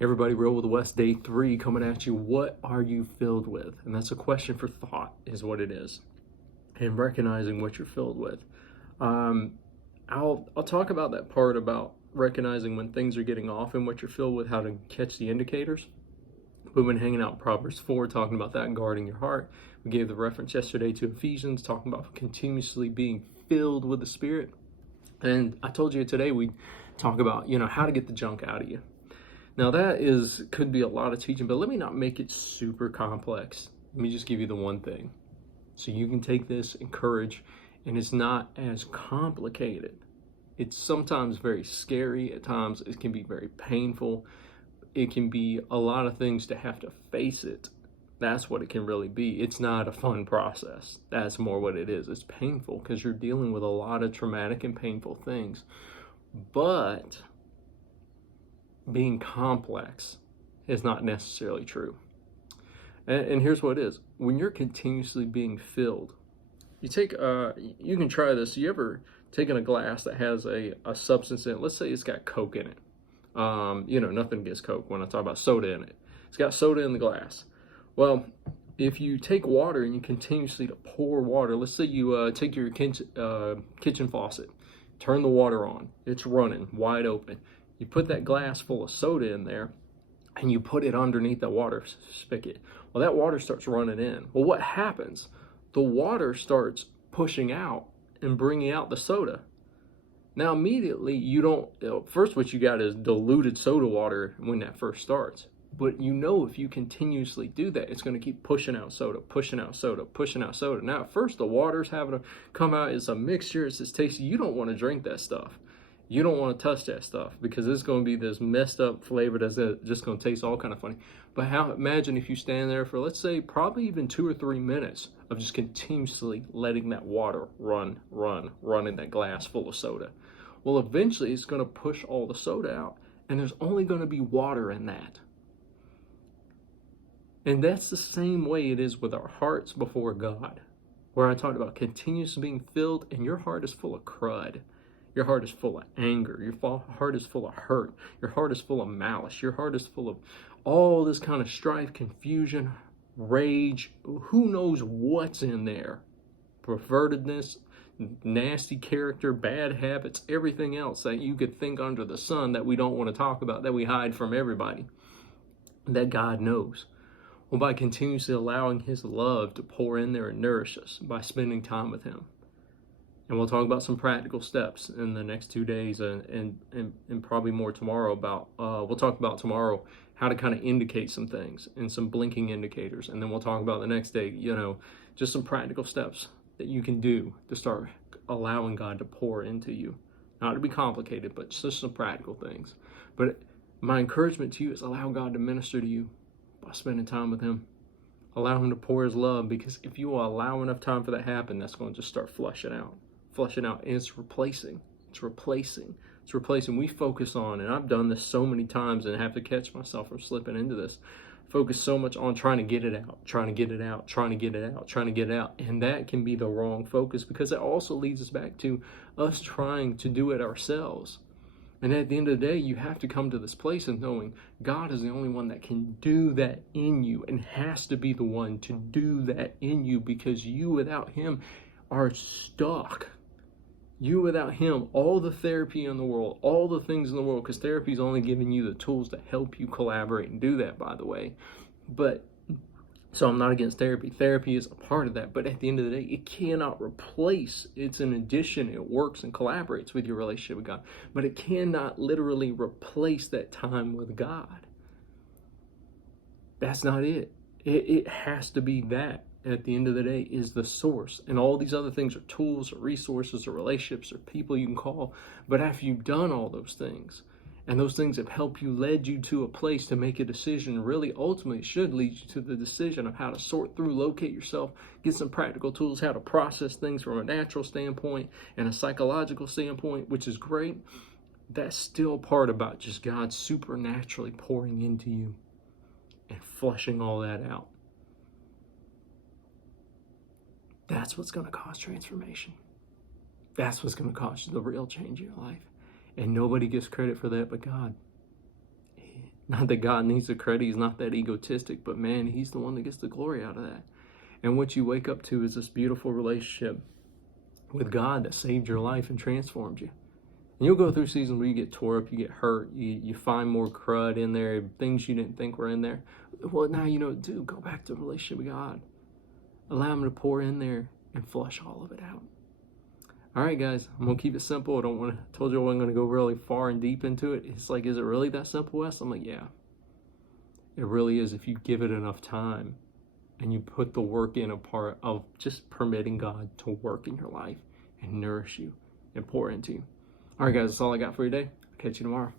Everybody, Roll with the West, day 3, coming at you. What are you filled with? And that's a question for thought, is what it is. And recognizing what you're filled with. I'll talk about that part about recognizing when things are getting off and what you're filled with, how to catch the indicators. We've been hanging out Proverbs 4, talking about that and guarding your heart. We gave the reference yesterday to Ephesians, talking about continuously being filled with the Spirit. And I told you today we'd talk about, how to get the junk out of you. Now that could be a lot of teaching, but let me not make it super complex. Let me just give you the one thing. So you can take this, encourage, and it's not as complicated. It's sometimes very scary. At times it can be very painful. It can be a lot of things to have to face it. That's what it can really be. It's not a fun process. That's more what it is. It's painful because you're dealing with a lot of traumatic and painful things. But being complex is not necessarily true. And here's what it is. When you're continuously being filled, you can try this. You ever taken a glass that has a substance in it? Let's say it's got Coke in it. Nothing against Coke when I talk about soda in it. It's got soda in the glass. Well, if you take water and you continuously to pour water, let's say you take your kitchen faucet, turn the water on, it's running wide open. You put that glass full of soda in there and you put it underneath the water spigot. Well, that water starts running in. Well, what happens? The water starts pushing out and bringing out the soda. Now, immediately, first what you got is diluted soda water when that first starts. But if you continuously do that, it's going to keep pushing out soda, pushing out soda, pushing out soda. Now, at first, the water's having to come out. It's a mixture. It's this tasty. You don't want to drink that stuff. You don't want to touch that stuff because it's going to be this messed up flavor that's just going to taste all kind of funny. But imagine if you stand there for, let's say, probably even 2 or 3 minutes of just continuously letting that water run in that glass full of soda. Well, eventually it's going to push all the soda out, and there's only going to be water in that. And that's the same way it is with our hearts before God, where I talked about continuously being filled, and your heart is full of crud. Your heart is full of anger. Your heart is full of hurt. Your heart is full of malice. Your heart is full of all this kind of strife, confusion, rage. Who knows what's in there? Pervertedness, nasty character, bad habits, everything else that you could think under the sun that we don't want to talk about, that we hide from everybody, that God knows. Well, by continuously allowing His love to pour in there and nourish us, by spending time with Him. And we'll talk about some practical steps in the next 2 days and probably more tomorrow we'll talk about tomorrow how to kind of indicate some things and some blinking indicators. And then we'll talk about the next day, just some practical steps that you can do to start allowing God to pour into you. Not to be complicated, but just some practical things. But my encouragement to you is allow God to minister to you by spending time with Him. Allow Him to pour His love, because if you allow enough time for that to happen, that's going to just start flushing out, and it's replacing. We focus on, and I've done this so many times and have to catch myself from slipping into this, focus so much on trying to get it out, and that can be the wrong focus, because it also leads us back to us trying to do it ourselves. And at the end of the day, you have to come to this place of knowing God is the only one that can do that in you, and has to be the one to do that in you, because you without Him are stuck. You without Him, all the therapy in the world, all the things in the world, because therapy is only giving you the tools to help you collaborate and do that, by the way. So I'm not against therapy. Therapy is a part of that, but at the end of the day, it cannot replace. It's an addition. It works and collaborates with your relationship with God, but it cannot literally replace that time with God. That's not it. It has to be that. At the end of the day, is the source, and all these other things are tools or resources or relationships or people you can call. But after you've done all those things, and those things have helped you, led you to a place to make a decision, really ultimately should lead you to the decision of how to sort through, locate yourself, get some practical tools, how to process things from a natural standpoint and a psychological standpoint, which is great. That's still part about just God supernaturally pouring into you and flushing all that out. That's what's going to cause transformation. That's what's going to cause the real change in your life. And nobody gets credit for that but God. Not that God needs the credit, he's not that egotistic, but man, he's the one that gets the glory out of that. And what you wake up to is this beautiful relationship with God that saved your life and transformed you. And you'll go through seasons where you get tore up, you get hurt, you find more crud in there, things you didn't think were in there. Well, now you know what to do. Go back to a relationship with God. Allow him to pour in there and flush all of it out. All right, guys, I'm going to keep it simple. I told you I wasn't going to go really far and deep into it. It's like, is it really that simple, Wes? I'm like, yeah. It really is if you give it enough time and you put the work in a part of just permitting God to work in your life and nourish you and pour into you. All right, guys, that's all I got for you today. I'll catch you tomorrow.